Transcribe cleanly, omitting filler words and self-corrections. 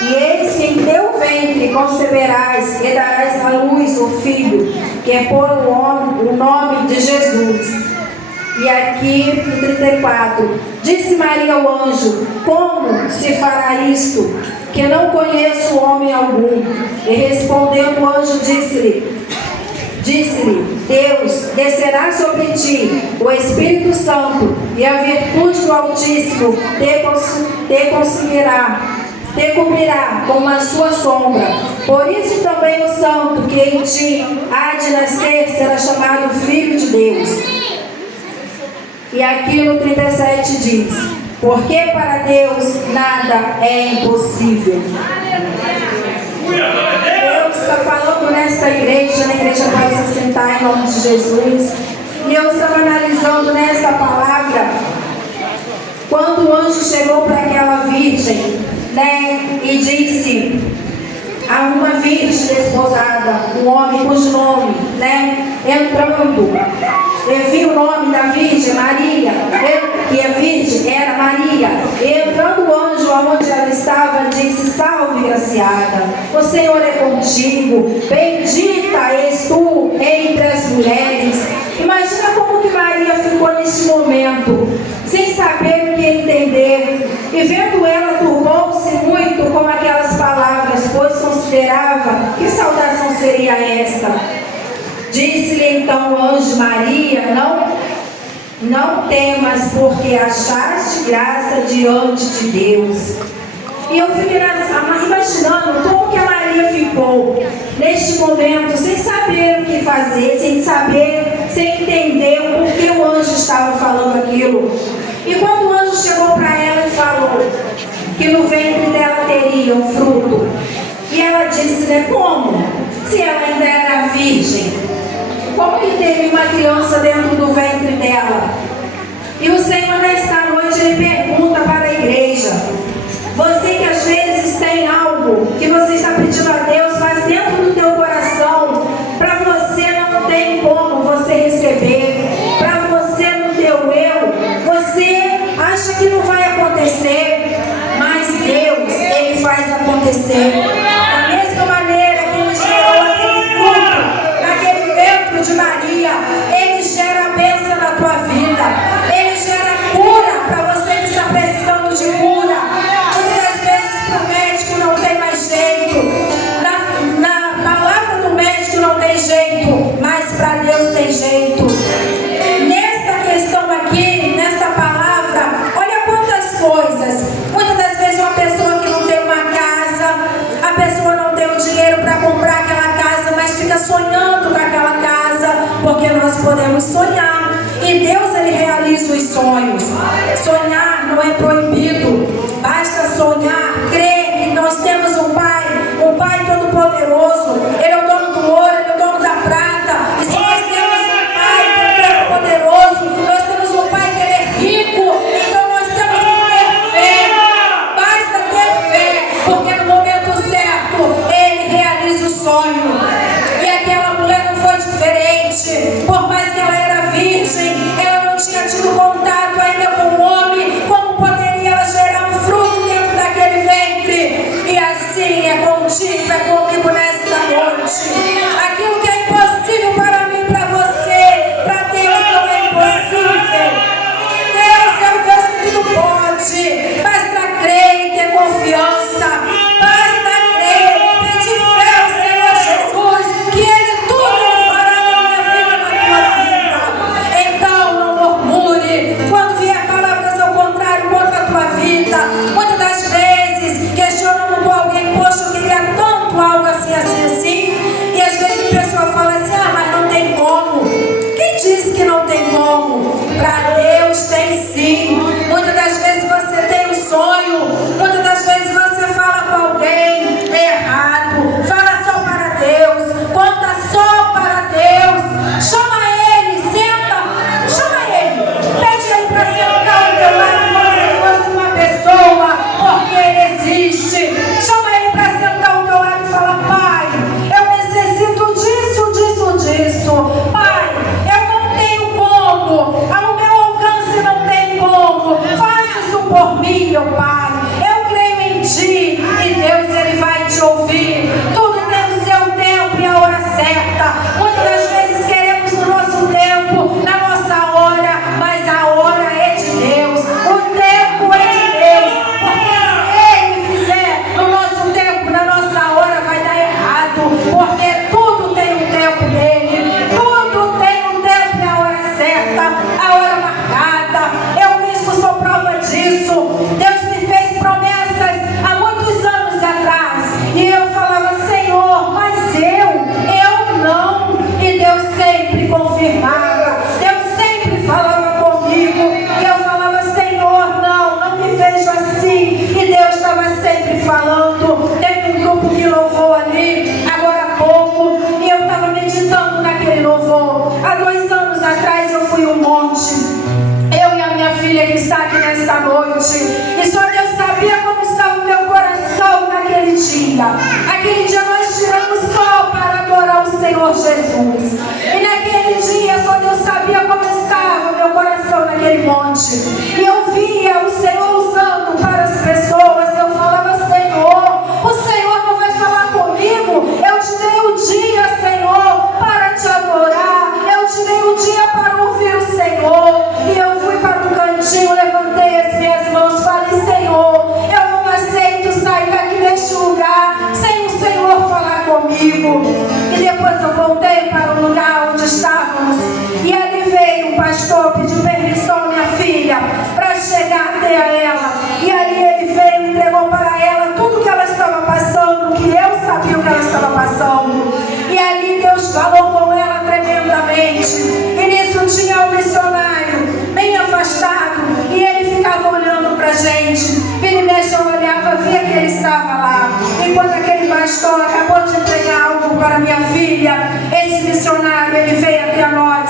E eis que em teu ventre conceberás e darás à luz o filho, que é por o nome de Jesus. E aqui no 34, disse Maria ao anjo: como se fará isto, que não conheço homem algum? E respondendo o anjo, disse-lhe, Deus descerá sobre ti o Espírito Santo, e a virtude do Altíssimo te cobrirá com a sua sombra. Por isso também o santo que em ti há de nascer será chamado Filho de Deus. E aqui no 37 diz: porque para Deus nada é impossível. Deus está falando nesta igreja, na igreja pode se sentar em nome de Jesus. E eu estava analisando nesta palavra, quando o anjo chegou para aquela virgem, né, e disse a uma virgem desposada, um homem cujo nome, né, entrando, eu vi o nome da virgem, Maria, que a virgem era Maria, e entrando o anjo aonde ela estava, disse: salve, graciada, o Senhor é contigo, bendita és tu entre as mulheres. Imagina como que Maria ficou neste momento, sem saber o que entender, e vendo ela turbou-se muito com aquelas palavras, pois considerava que saudação seria esta. Disse-lhe então o anjo: Maria, não temas, porque achaste graça diante de Deus. E eu fiquei imaginando como que a Maria ficou neste momento, sem saber o que fazer, sem entender o porquê o anjo estava falando aquilo. E quando o anjo chegou para ela e falou que no ventre dela teria um fruto, e ela disse, né, como? Se ela ainda era virgem, como que teve uma criança dentro do ventre dela? E o Senhor nesta noite ele pergunta para a igreja: você que às vezes tem algo que você está pedindo a Deus, mas dentro do teu coração, para você não tem como você receber, para você no teu eu, você acha que não vai acontecer, mas Deus, ele faz acontecer. Da mesma maneira que ele gerou aquele fruto naquele ventre de Maria, ele gera a bênção na tua vida, ele gera cura para você que está precisando de cura. Muitas vezes para o médico não tem mais jeito, na palavra do médico não tem jeito, mas para Deus tem jeito. Nesta questão aqui, nesta palavra, olha quantas coisas. Muitas das vezes uma pessoa que não tem uma casa, a pessoa não tem o dinheiro para comprar aquela casa, mas fica sonhando com aquela casa, porque nós podemos sonhar. E Deus, ele realiza os sonhos. Sonhar não é proibido, basta sonhar, crer que nós temos um Pai todo-poderoso. Ele é o dono do ouro, ele é o dono da prata. E se nós temos um Pai todo-poderoso, nós temos um Pai que ele é rico, então nós temos que ter fé. Basta ter fé, porque no momento certo ele realiza o sonho. E aquela mulher não foi diferente. Por mais que ela era virgem, ela não tinha tido contato ainda com o homem. Como poderia ela gerar um fruto dentro daquele ventre? E assim é contigo, é comigo nesta noite. Aquilo que é impossível para mim, para você, para Deus não é impossível. Deus é o Deus que tudo pode. Basta crer e ter confiança. Basta crer, pedir fé ao Senhor Jesus, que Ele tudo fará na minha vida, na tua vida. Então não murmure quando vier palavras ao contrário contra a tua vida. Muitas das vezes questionamos com alguém: poxa, eu queria tanto dia. Aquele dia nós tiramos sol para adorar o Senhor Jesus. E naquele dia só Deus sabia como estava meu coração naquele monte. E eu via o Senhor usando para as pessoas. Eu falava: Senhor, o Senhor não vai falar comigo? Eu te dei o dia, Senhor, para te adorar. Eu te dei o dia para ouvir o Senhor. E eu fui para um cantinho, levantei as minhas mãos, falei: Senhor, eu não aceito sair daqui deste lugar sem o Senhor falar comigo. E depois eu voltei para o lugar onde estávamos. E ali veio um pastor, pediu permissão à minha filha para chegar até ela. E ali ele veio e entregou para ela tudo que ela estava passando, que eu sabia o que ela estava passando. E ali Deus falou com ela tremendamente. E nisso tinha um missionário bem afastado, e ele ficava olhando para a gente. Vira e mexe, eu olhava, via que ele estava lá. E quando aquele pastor acabou de entregar algo para minha filha, esse missionário, ele veio até nós